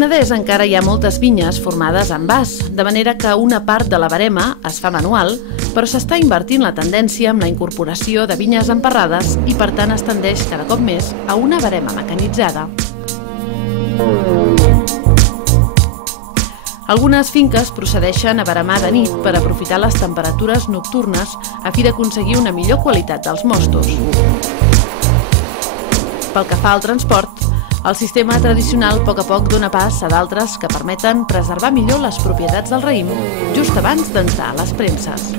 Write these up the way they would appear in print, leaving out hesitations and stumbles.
Penedès encara hi ha moltes vinyes formades en vas, de manera que una part de la verema es fa manual, però s'està invertint la tendència amb la incorporació de vinyes emparrades i per tant es tendeix cada cop més a una verema mecanitzada. Algunes finques procedeixen a veremar de nit per aprofitar les temperatures nocturnes a fi d'aconseguir una millor qualitat dels mostos. Pel que fa al transport, el sistema tradicional a poc dona pas a d'altres que permeten preservar millor les propietats del raïm just abans d'entrar a les premses.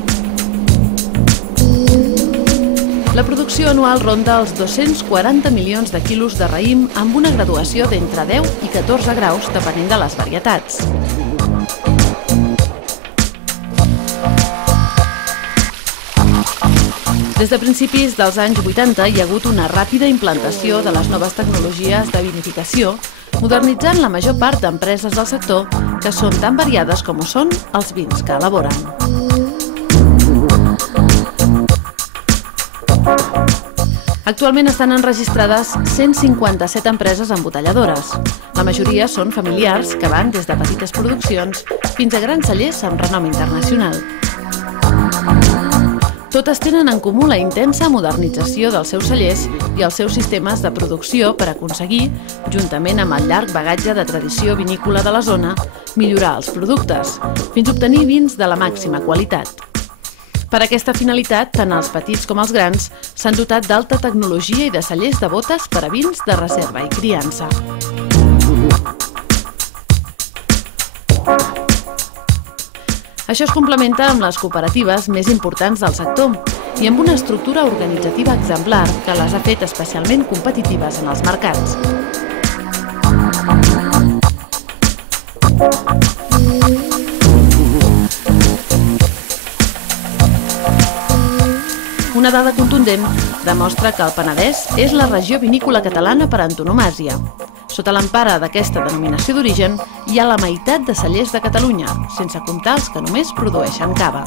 La producció anual ronda els 240 milions de quilos de raïm amb una graduació d'entre 10 i 14 graus depenent de les varietats. Des de principis dels anys 80 hi ha hagut una ràpida implantació de les noves tecnologies de vinificació, modernitzant la major part d'empreses del sector que són tan variades com ho són els vins que elaboren. Actualment estan enregistrades 157 empreses embotelladores. La majoria són familiars que van des de petites produccions fins a grans cellers amb renom internacional. Totes tenen en comú la intensa modernització dels seus cellers i els seus sistemes de producció per aconseguir, juntament amb el llarg bagatge de tradició vinícola de la zona, millorar els productes, fins a obtenir vins de la màxima qualitat. Per aquesta finalitat, tant els petits com els grans s'han dotat d'alta tecnologia i de cellers de botes per a vins de reserva i criança. Això es complementa amb les cooperatives més importants del sector i amb una estructura organitzativa exemplar que les ha fet especialment competitives en els mercats. Una dada contundent demostra que el Penedès és la regió vinícola catalana per antonomàsia. Sota l'empara d'aquesta denominació d'origen hi ha la meitat de cellers de Catalunya, sense comptar els que només produeixen cava.